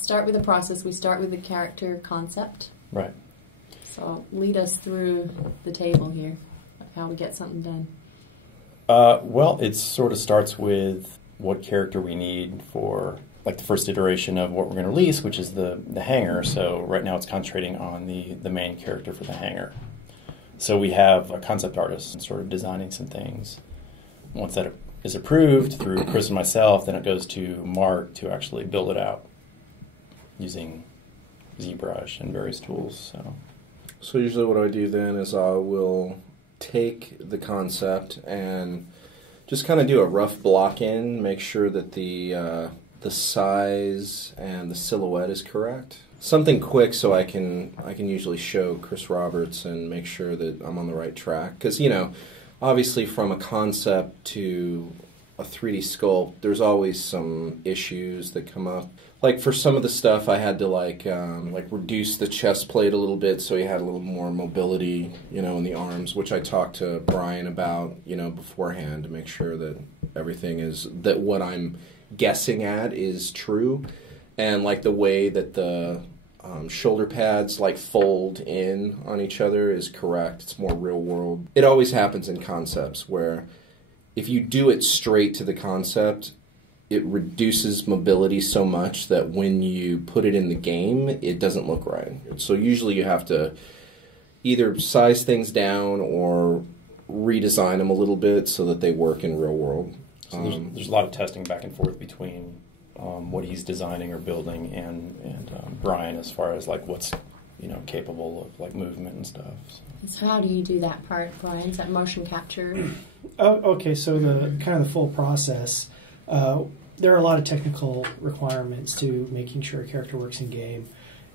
start with the process. We start with the character concept. Right. So lead us through the table here, like how we get something done. Well, it sort of starts with what character we need for like the first iteration of what we're going to release, which is the hangar. So right now it's concentrating on the main character for the hangar. So we have a concept artist sort of designing some things. Once that is approved through Chris and myself, then it goes to Mark to actually build it out using ZBrush and various tools. So usually what I do then is I will take the concept and just kind of do a rough block in, make sure that the size and the silhouette is correct. Something quick so I can usually show Chris Roberts and make sure that I'm on the right track. Because, you know, obviously from a concept to a 3D sculpt, there's always some issues that come up. Like for some of the stuff, I had to like reduce the chest plate a little bit so he had a little more mobility, you know, in the arms, which I talked to Brian about, you know, beforehand to make sure that everything is, that what I'm guessing at is true. And like the way that the shoulder pads like fold in on each other is correct. It's more real world. It always happens in concepts where if you do it straight to the concept, it reduces mobility so much that when you put it in the game, it doesn't look right. So usually you have to either size things down or redesign them a little bit so that they work in real world. So there's a lot of testing back and forth between what he's designing or building and Brian as far as like what's, you know, capable of like movement and stuff. So how do you do that part, Brian? Is that motion capture? Okay, so the kind of the full process. There are a lot of technical requirements to making sure a character works in game,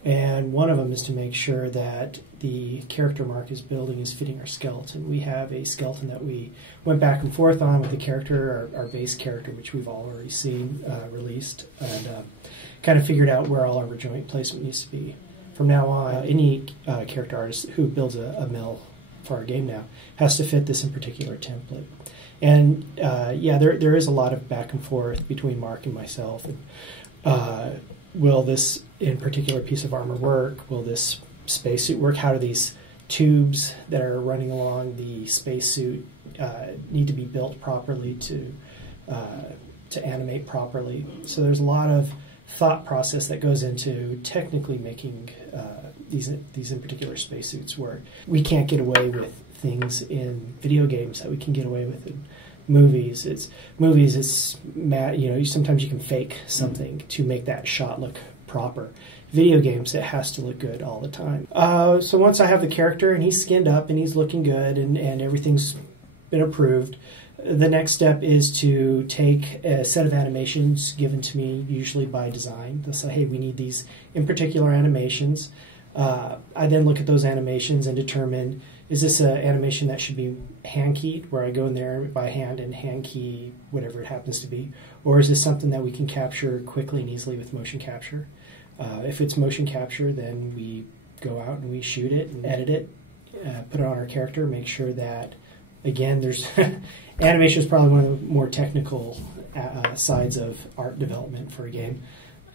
and one of them is to make sure that the character Mark is building is fitting our skeleton. We have a skeleton that we went back and forth on with the character, our base character, which we've already seen released, and kind of figured out where all our joint placement needs to be. From now on, any character artist who builds a mill for our game now has to fit this in particular template. And yeah, there is a lot of back and forth between Mark and myself. And, will this in particular piece of armor work? Will this spacesuit work? How do these tubes that are running along the spacesuit need to be built properly to animate properly? So there's a lot of thought process that goes into technically making these in particular spacesuits work. We can't get away with things in video games that we can get away with in movies. It's you know, sometimes you can fake something to make that shot look proper. Video games, it has to look good all the time. So once I have the character and he's skinned up and he's looking good and everything's been approved, the next step is to take a set of animations given to me, usually by design. They'll say, hey, we need these in particular animations. I then look at those animations and determine, is this an animation that should be hand-keyed, where I go in there by hand and hand-key whatever it happens to be? Or is this something that we can capture quickly and easily with motion capture? If it's motion capture, then we go out and we shoot it and edit it, put it on our character, make sure that, again, there's animation is probably one of the more technical sides of art development for a game.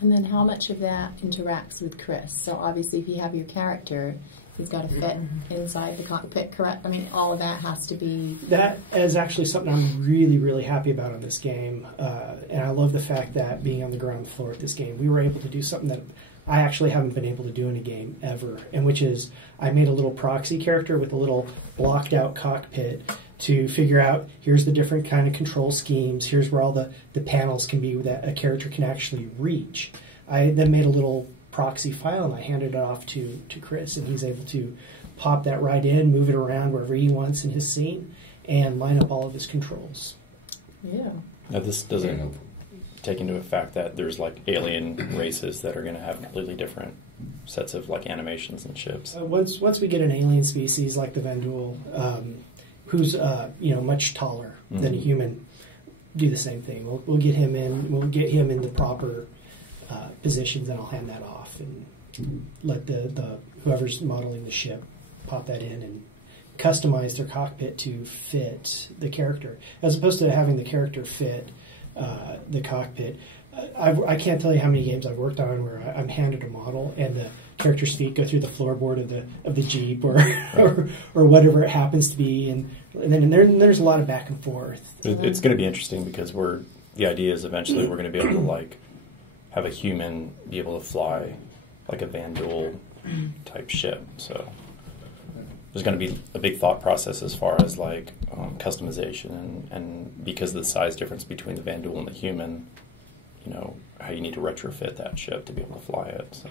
And then how much of that interacts with Chris? So obviously if you have your character, he's got to fit inside the cockpit, correct? I mean, all of that has to be... That is actually something I'm really, really happy about on this game. And I love the fact that being on the ground floor at this game, we were able to do something that I actually haven't been able to do in a game ever, and which is I made a little proxy character with a little blocked out cockpit to figure out, here's the different kind of control schemes, here's where all the panels can be that a character can actually reach. I then made a little proxy file and I handed it off to Chris, and he's able to pop that right in, move it around wherever he wants in his scene, and line up all of his controls. Yeah. Now this doesn't take into effect that there's like alien races that are going to have completely different sets of like animations and ships. Once we get an alien species like the Vandul, who's you know, much taller than a human, do the same thing. We'll get him in. We'll get him in the proper positions, and I'll hand that off and let the whoever's modeling the ship pop that in and customize their cockpit to fit the character, as opposed to having the character fit the cockpit. I can't tell you how many games I've worked on where I'm handed a model and the character's feet go through the floorboard of the Jeep or whatever it happens to be, and then there's a lot of back and forth. It's going to be interesting because the idea is eventually we're going to be able to like have a human be able to fly like a Van Duel type ship. So there's going to be a big thought process as far as like customization and because of the size difference between the Van Duel and the human, you know, how you need to retrofit that ship to be able to fly it. So.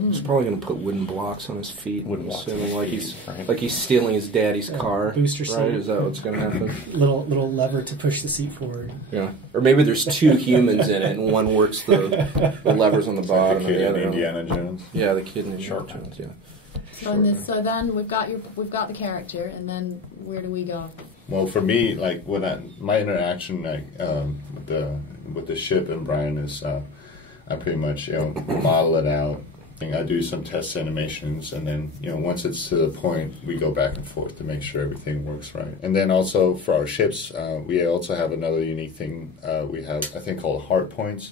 He's probably going to put wooden blocks on his feet. Wooden blocks. Assuming Right. like he's stealing his daddy's car. Booster seat. Right? Is that what's going to happen? Little lever to push the seat forward. Yeah. Or maybe there's two humans in it, and one works the levers on the bottom, Like the and the other. Indiana Jones. Yeah, the kid in Indiana Sure. Jones. Yeah. So then we've got the character, and then where do we go? Well, for me, like my interaction, like with the ship and Brian is, I pretty much model it out. I do some test animations, and then once it's to the point, we go back and forth to make sure everything works right. And then also for our ships, we also have another unique thing. We have a thing called hard points,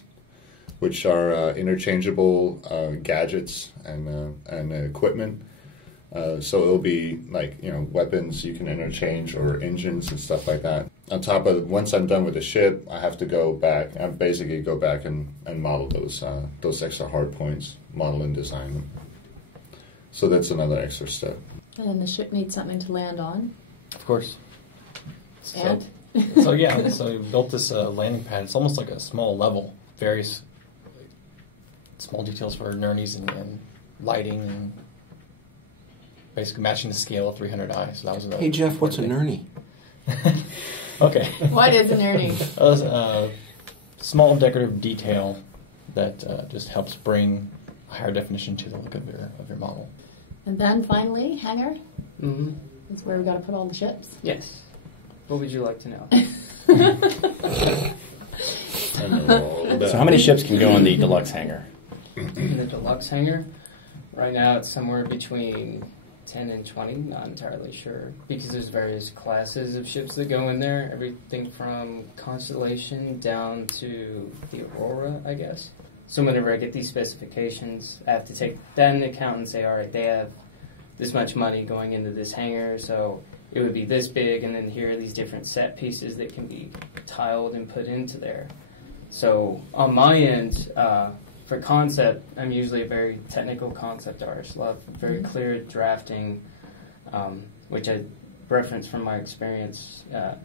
which are interchangeable gadgets and equipment. So it'll be like weapons you can interchange or engines and stuff like that. On top of once I'm done with the ship, I have to go back. I basically go back and model those extra hard points, model and design them. So that's another extra step. And then the ship needs something to land on. Of course. And? So we built this landing pad. It's almost like a small level. Various small details for nernies and lighting and basically matching the scale of 300i. So that was Hey Jeff, what's a nerny? Okay. What is an earning? A small decorative detail that just helps bring a higher definition to the look of your model. And then finally, hangar. Mm-hmm. Is where we got to put all the ships. Yes. What would you like to know? So how many ships can go in the deluxe hangar? In the deluxe hangar, right now it's somewhere between 10 and 20, not entirely sure, because there's various classes of ships that go in there, everything from Constellation down to the Aurora, I guess. So whenever I get these specifications, I have to take that into account and say, all right, they have this much money going into this hangar, so it would be this big, and then here are these different set pieces that can be tiled and put into there. So on my end, for concept, I'm usually a very technical concept artist. Love very clear drafting, which I reference from my experience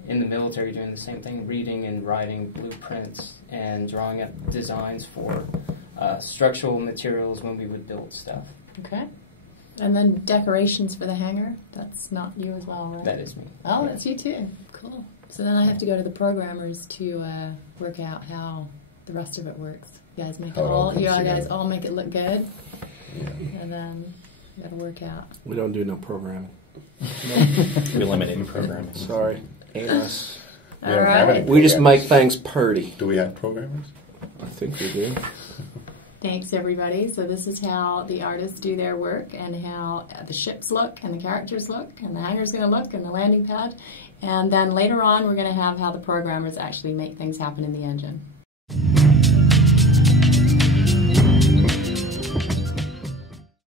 in the military doing the same thing, reading and writing blueprints and drawing up designs for structural materials when we would build stuff. Okay. And then decorations for the hangar. That's not you as well, right? That is me. Oh, that's you too. Cool. So then I have to go to the programmers to work out how the rest of it works. You guys make it all make it look good, and then you got to work out. We don't do no programming. We eliminate programming. Sorry, ain't us. All right. We just make things purty. Do we have programmers? I think we do. Thanks, everybody. So this is how the artists do their work, and how the ships look, and the characters look, and the hangar's going to look, and the landing pad. And then later on, we're going to have how the programmers actually make things happen in the engine.